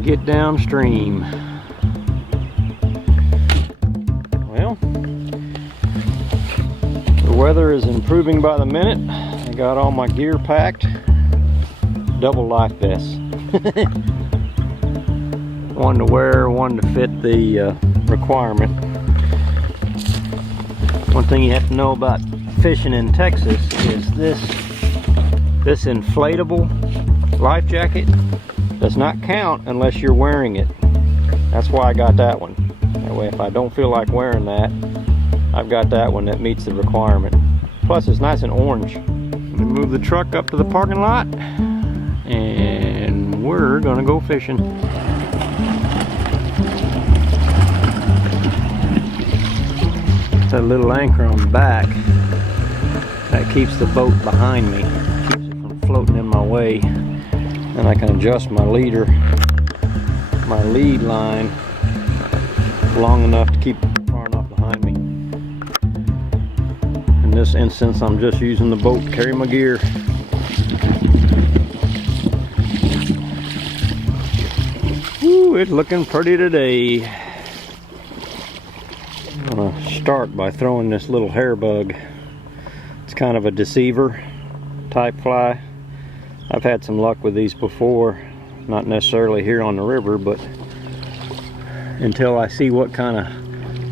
and get downstream. Well, the weather is improving by the minute. I got all my gear packed. Double life vests. One to wear, one to fit the requirement. One thing you have to know about fishing in Texas is this inflatable life jacket does not count unless you're wearing it. That's why I got that one. That way if I don't feel like wearing that, I've got that one that meets the requirement. Plus it's nice and orange. Let me move the truck up to the parking lot and we're gonna go fishing. That little anchor on the back that keeps the boat behind me, keeps it from floating in my way, and I can adjust my lead line long enough to keep it far enough behind me. In this instance, I'm just using the boat to carry my gear. Woo, it's looking pretty today. I'm gonna start by throwing this little hair bug. It's kind of a deceiver type fly. I've had some luck with these before, not necessarily here on the river, but until I see what kind of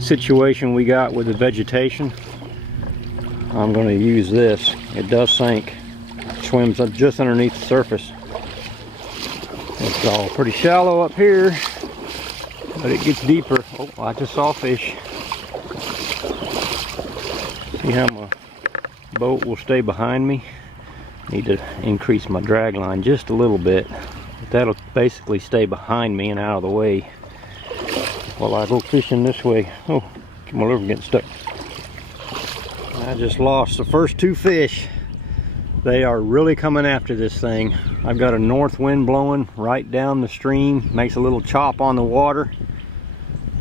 situation we got with the vegetation, I'm going to use this. It does sink. It swims just underneath the surface. It's all pretty shallow up here, but it gets deeper. Oh, I just saw fish. See how my boat will stay behind me? Need to increase my drag line just a little bit. But that'll basically stay behind me and out of the way while I go fishing this way. Oh, my lure getting stuck. I just lost the first two fish. They are really coming after this thing. I've got a north wind blowing right down the stream, makes a little chop on the water,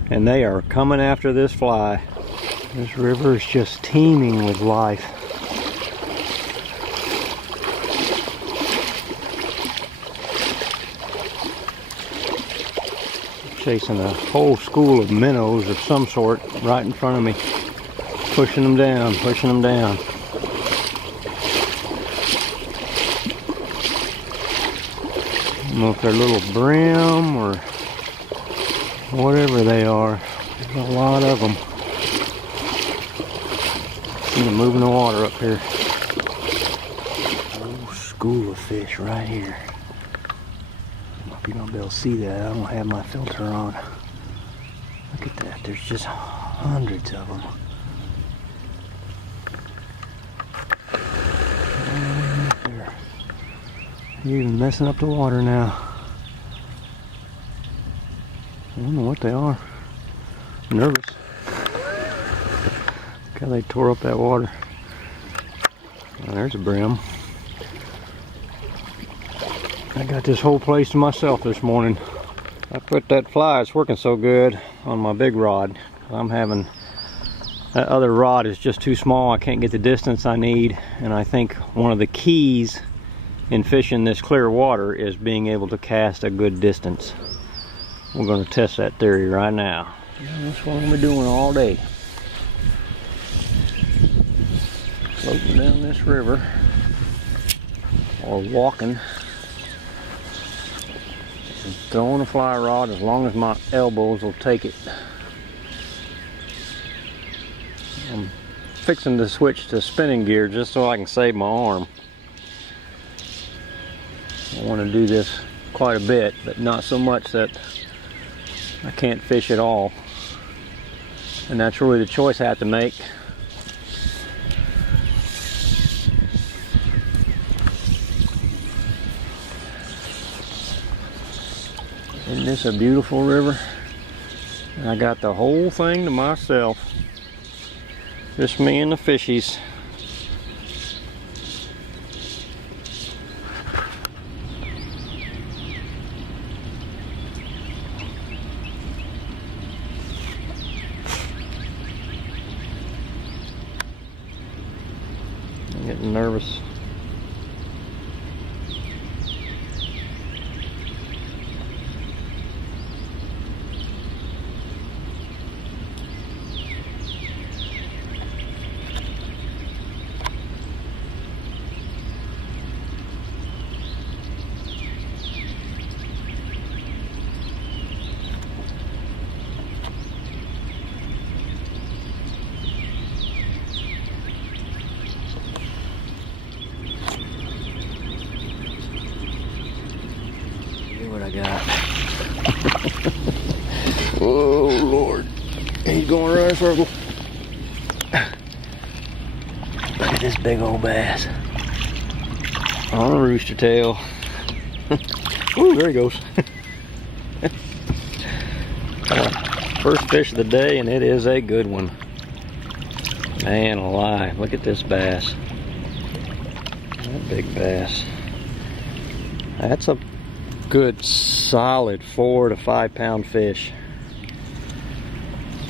and they are coming after this fly. This river is just teeming with life. Chasing a whole school of minnows of some sort right in front of me. Pushing them down, pushing them down. I don't know if they're little brim or whatever they are. There's a lot of them. See them moving the water up here. Whole school of fish right here. I don't know if you're gonna be able to see that. I don't have my filter on. Look at that. There's just hundreds of them. There. You're even messing up the water now. I don't know what they are. I'm nervous. Look how they tore up that water. Oh, there's a brim. I got this whole place to myself this morning. I put that fly, it's working so good on my big rod. I'm having, that other rod is just too small. I can't get the distance I need. And I think one of the keys in fishing this clear water is being able to cast a good distance. We're going to test that theory right now. That's what I'm going to be doing all day. Floating down this river or walking and throwing a fly rod as long as my elbows will take it. I'm fixing to switch to spinning gear just so I can save my arm. I want to do this quite a bit, but not so much that I can't fish at all. And that's really the choice I have to make. Isn't this a beautiful river? And I got the whole thing to myself. Just me and the fishies. I'm getting nervous. Oh Lord, he's going around in a circle. Look at this big old bass on a rooster tail. Ooh, there he goes. First fish of the day, and it is a good one. Man alive, look at this bass. That big bass. That's a good solid 4 to 5 pound fish.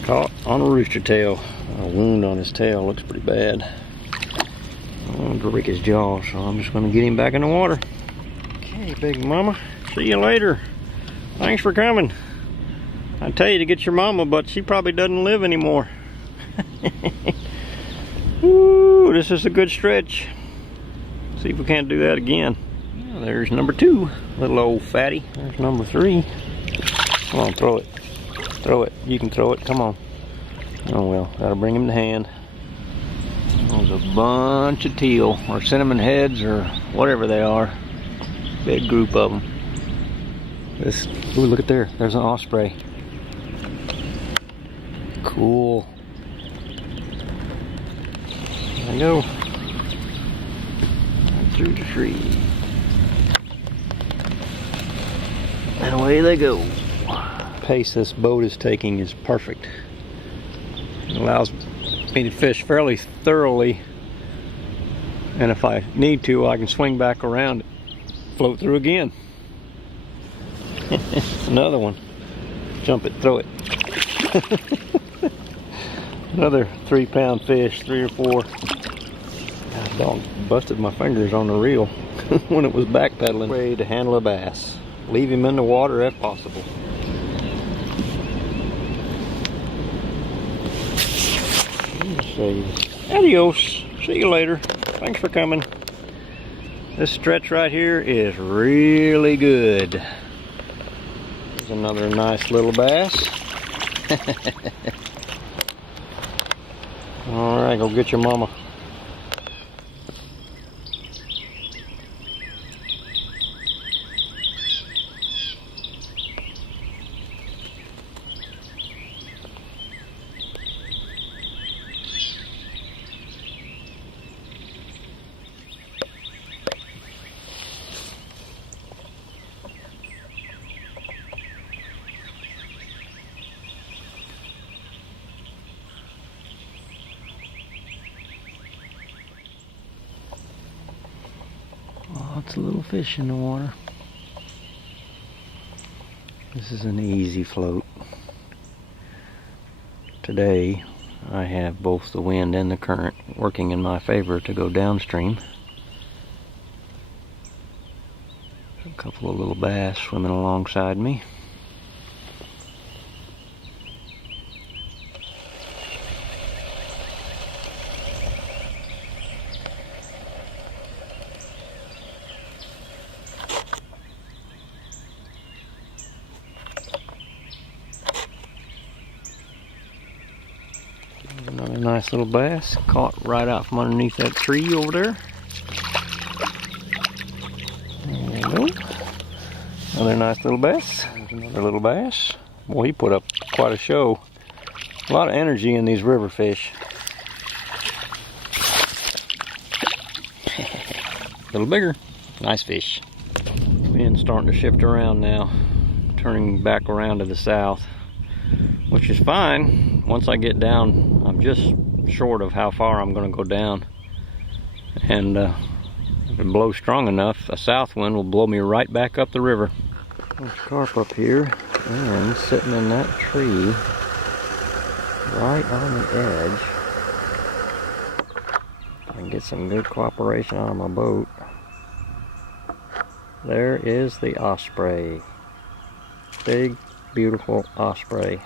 Caught on a rooster tail. A wound on his tail, looks pretty bad. I'm going to break his jaw, so I'm just going to get him back in the water. Okay, big mama. See you later. Thanks for coming. I tell you to get your mama, but she probably doesn't live anymore. Ooh, this is a good stretch. See if we can't do that again. Yeah, there's number 2, little old fatty. There's number 3. Come on, throw it. Throw it. You can throw it. Come on. Oh well, that'll bring him to hand. There's a bunch of teal, or cinnamon heads, or whatever they are. Big group of them. This. Ooh, look at there. There's an osprey. Cool. There you go. Right through the tree. And away they go. The pace this boat is taking is perfect. It allows me to fish fairly thoroughly. And if I need to, I can swing back around, float through again. Another one. Jump it, throw it. Another 3 pound fish, 3 or 4. God, dog busted my fingers on the reel when it was backpedaling. Way to handle a bass. Leave him in the water if possible. Adios. See you later. Thanks for coming. This stretch right here is really good. There's another nice little bass. Alright, go get your mama. Lots of little fish in the water. This is an easy float. Today I have both the wind and the current working in my favor to go downstream. A couple of little bass swimming alongside me. Another nice little bass caught right out from underneath that tree over there. There you go. Another nice little bass. There's another little bass. Boy, he put up quite a show. A lot of energy in these river fish. A little bigger. Nice fish. Wind's starting to shift around now, turning back around to the south, which is fine. Once I get down, I'm just short of how far I'm going to go down. And if it blows strong enough, a south wind will blow me right back up the river. There's carp up here, and sitting in that tree, right on the edge. I can get some good cooperation out of my boat. There is the osprey. Big, beautiful osprey.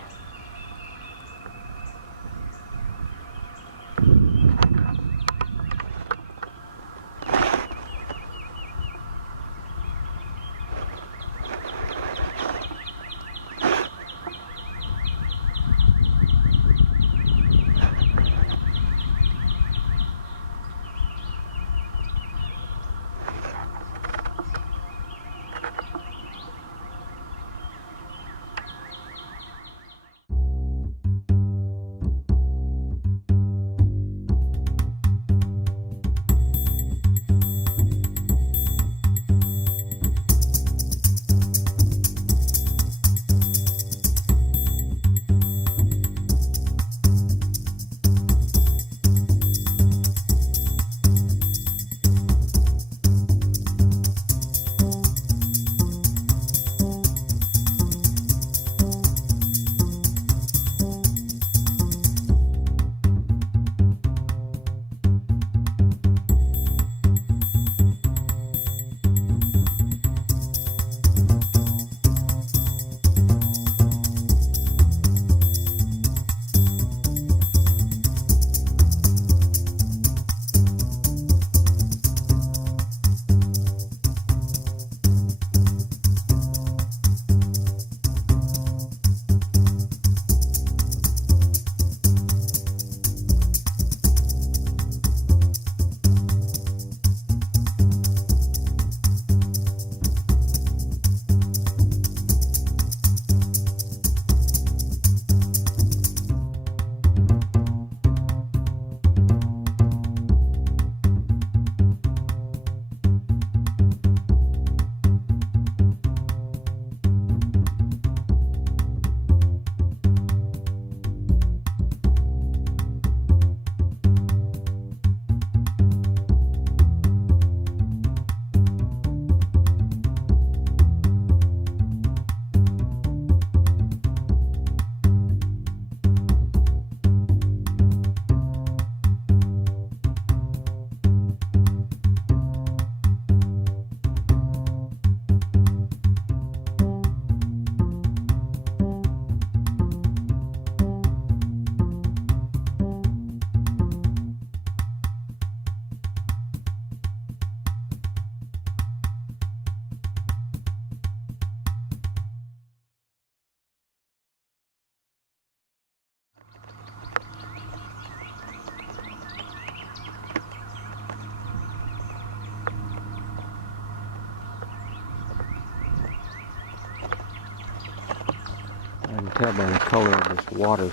tell by the color of this water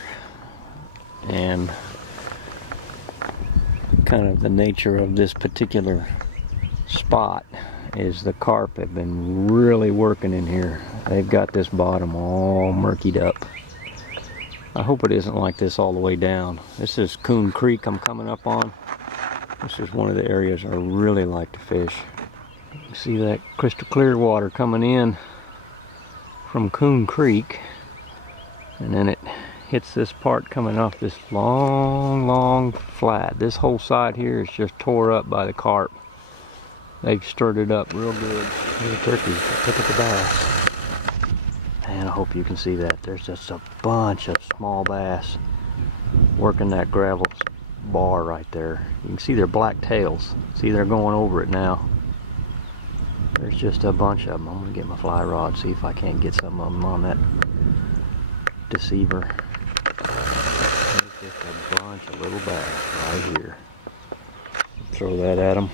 and kind of the nature of this particular spot is the carp have been really working in here. They've got this bottom all murkied up. I hope it isn't like this all the way down. This is Coon Creek I'm coming up on. This is one of the areas I really like to fish. You see that crystal clear water coming in from Coon Creek, and then it hits this part coming off this long flat. This whole side here is just tore up by the carp. They've stirred it up real good. Here's the turkeys. Look at the bass. And I hope you can see that. There's just a bunch of small bass working that gravel bar right there. You can see their black tails. See, they're going over it now. There's just a bunch of them. I'm gonna get my fly rod, see if I can't get some of them on that deceiver. There's just a bunch of little bass right here. Throw that at them.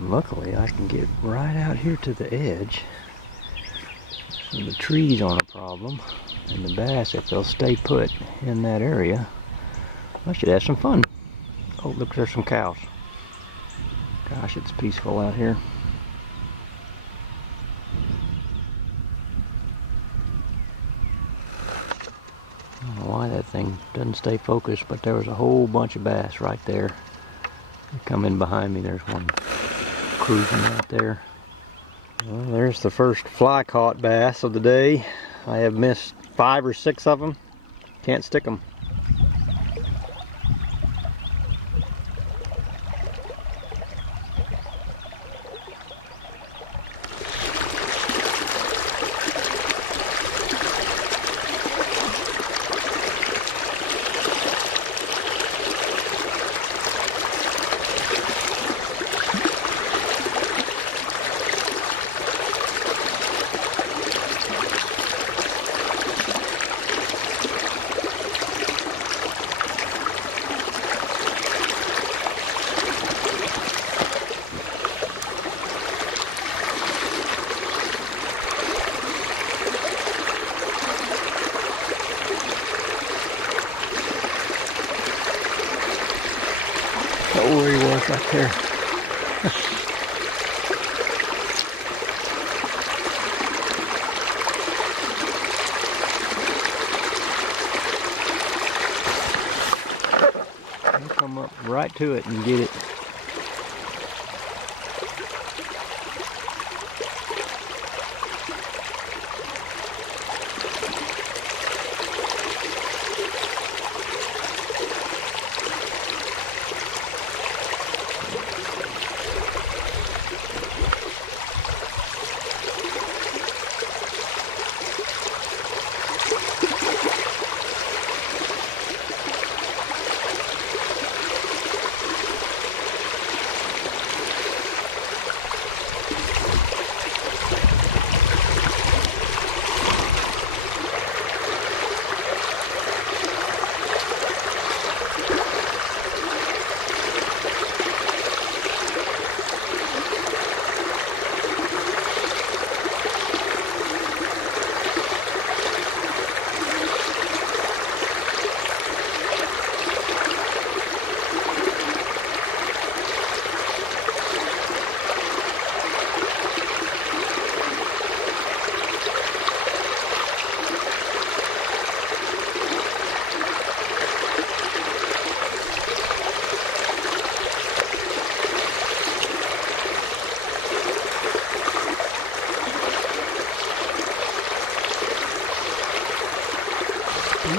Luckily, I can get right out here to the edge. And the trees aren't a problem. And the bass, if they'll stay put in that area, I should have some fun. Oh, look, there's some cows. Gosh, it's peaceful out here. I don't know why that thing doesn't stay focused, but there was a whole bunch of bass right there. They come in behind me. There's one cruising right there. Well, there's the first fly caught bass of the day. I have missed 5 or 6 of them. Can't stick them. Oh, there he was right there. He'll come up right to it and get it.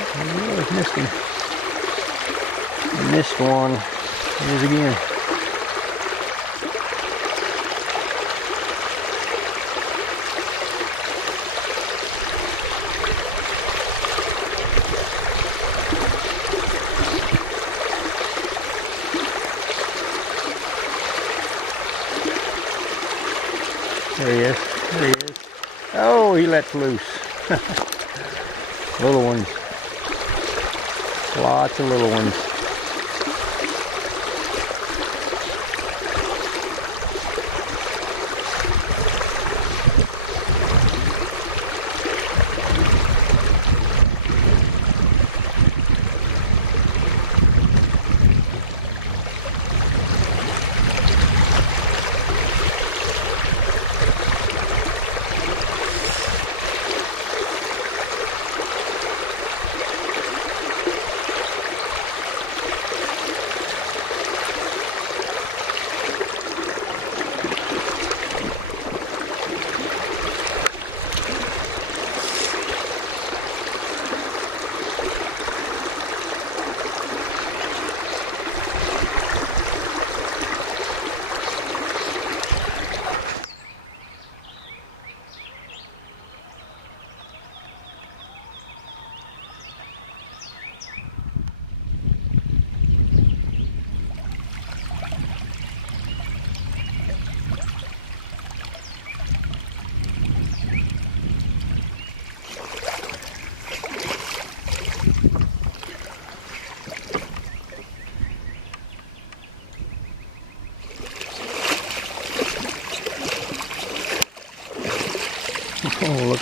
I missed him. I missed one. There's again. There he is. There he is. Oh, he lets loose. Little ones. Lots of little ones.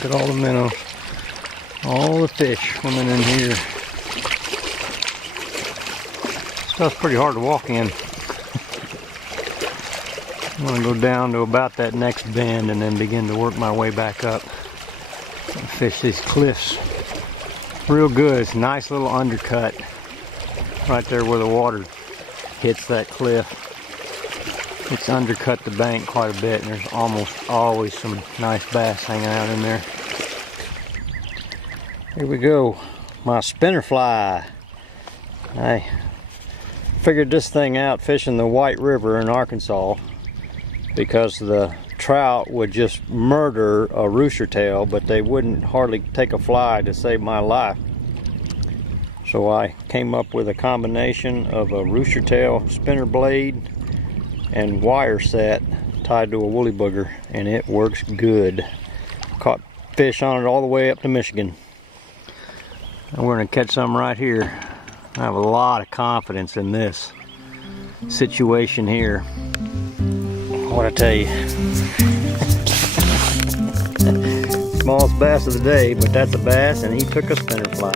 Look at all the minnows. All the fish swimming in here. Stuff's pretty hard to walk in. I'm going to go down to about that next bend and then begin to work my way back up and fish these cliffs. Real good. It's a nice little undercut right there where the water hits that cliff. It's undercut the bank quite a bit, and there's almost always some nice bass hanging out in there. Here we go, my spinner fly. I figured this thing out fishing the White River in Arkansas because the trout would just murder a rooster tail, but they wouldn't hardly take a fly to save my life. So I came up with a combination of a rooster tail spinner blade and wire set tied to a woolly booger, and it works good. Caught fish on it all the way up to Michigan. And we're going to catch some right here. I have a lot of confidence in this situation here. What I tell you. Smallest bass of the day, but that's a bass, and he took a spinner fly.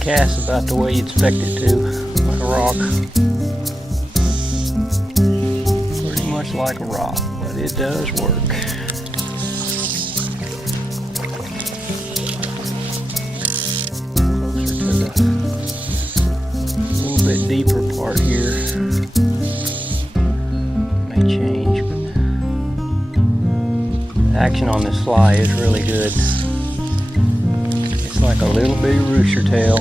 Casts about the way you'd expect it to, like a rock. Pretty much like a rock, but it does work. Closer to the little bit deeper part here. May change, but the action on this fly is really good. It's like a little bitty rooster tail.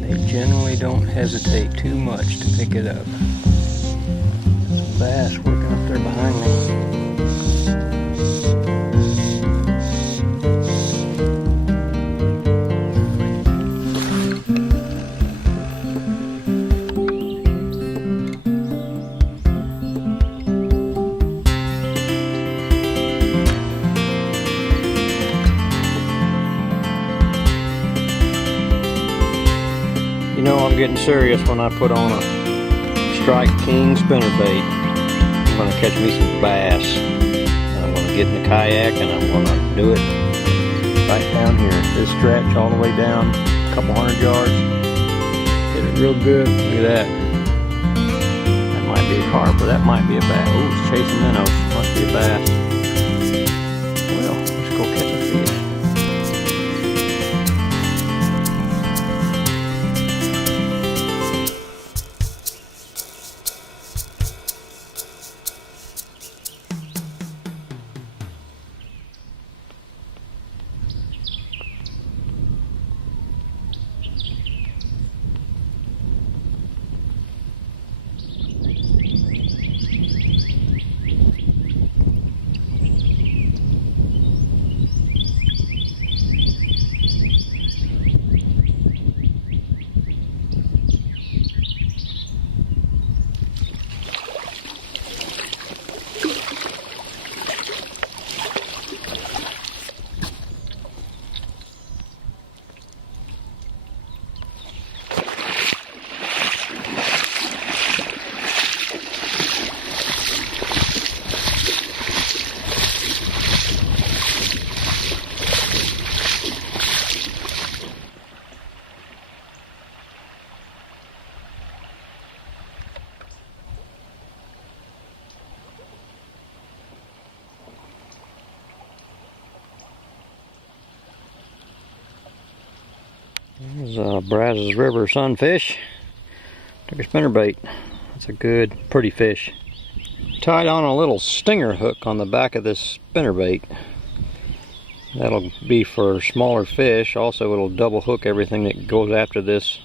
They generally don't hesitate too much to pick it up. Some bass working up there behind me. You know I'm getting serious when I put on a Strike King spinnerbait. I'm going to catch me some bass. I'm going to get in the kayak and I'm going to do it right down here. This stretch all the way down a couple hundred yards. Hit it real good. Look at that. That might be a carp, or that might be a bass. Oh, it's chasing minnows. Must be a bass. Well, let's go catch a fish. There's a Brazos River sunfish. Took a spinnerbait. That's a good, pretty fish. Tied on a little stinger hook on the back of this spinnerbait. That'll be for smaller fish. Also, it'll double hook everything that goes after this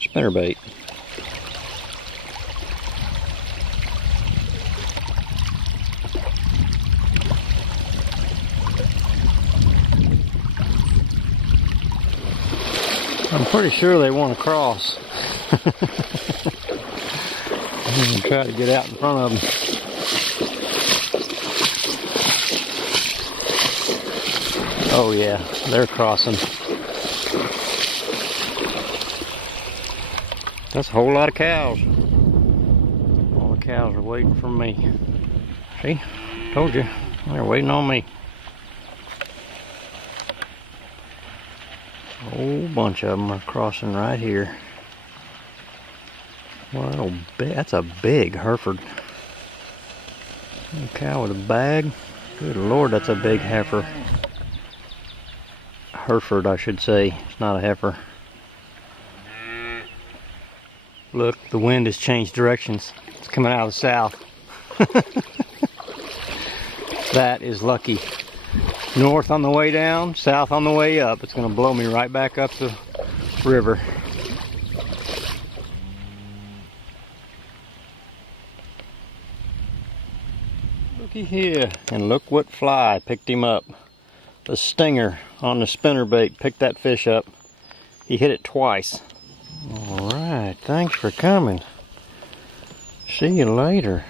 spinnerbait. I'm pretty sure they want to cross. I'm going to try to get out in front of them. Oh yeah, they're crossing. That's a whole lot of cows. All the cows are waiting for me. See? Told you. They're waiting on me. A whole bunch of them are crossing right here. Well, that's a big Hereford. A cow with a bag. Good Lord, that's a big heifer. Hereford, I should say. It's not a heifer. Look, the wind has changed directions. It's coming out of the south. That is lucky. North on the way down, south on the way up. It's going to blow me right back up the river. Looky here, and look what fly picked him up. The stinger on the spinnerbait picked that fish up. He hit it twice. Alright, thanks for coming. See you later.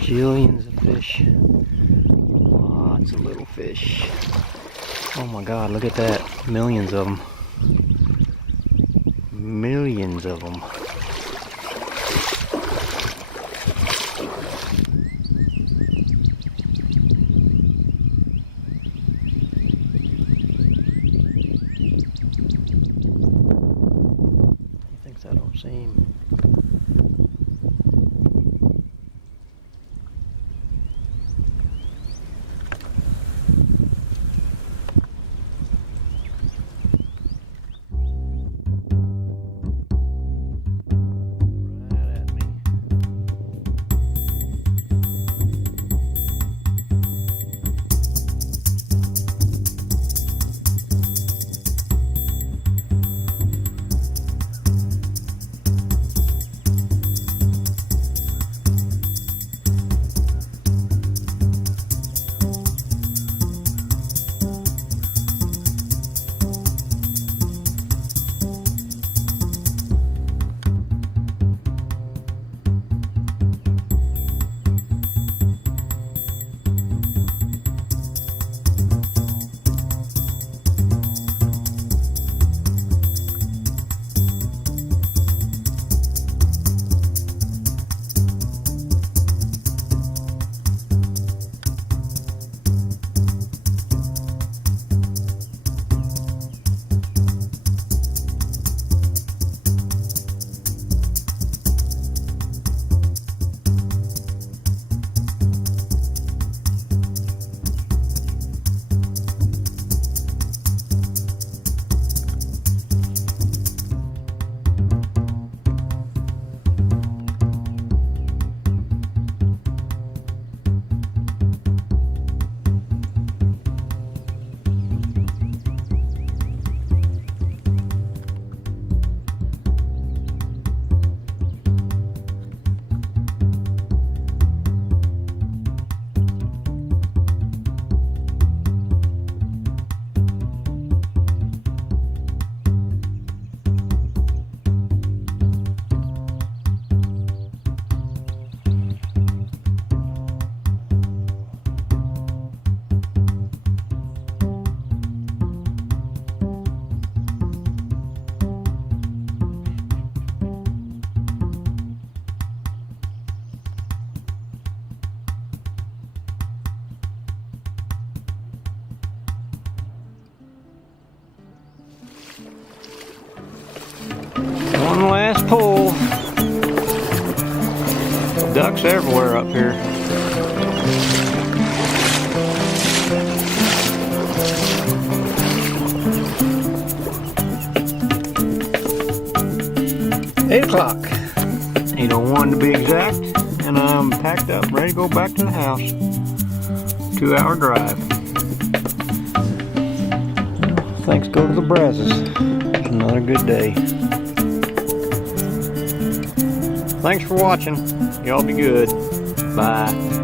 Jillions of fish. Lots of little fish. Oh my God, look at that. Millions of them. Millions of them. He thinks I don't see him. One last pull. Ducks everywhere up here. Eight o'clock. 8:01 to be exact. And I'm packed up, ready to go back to the house. 2-hour drive. Thanks. go to the Brazos. Another good day. Thanks for watching. Y'all be good. Bye.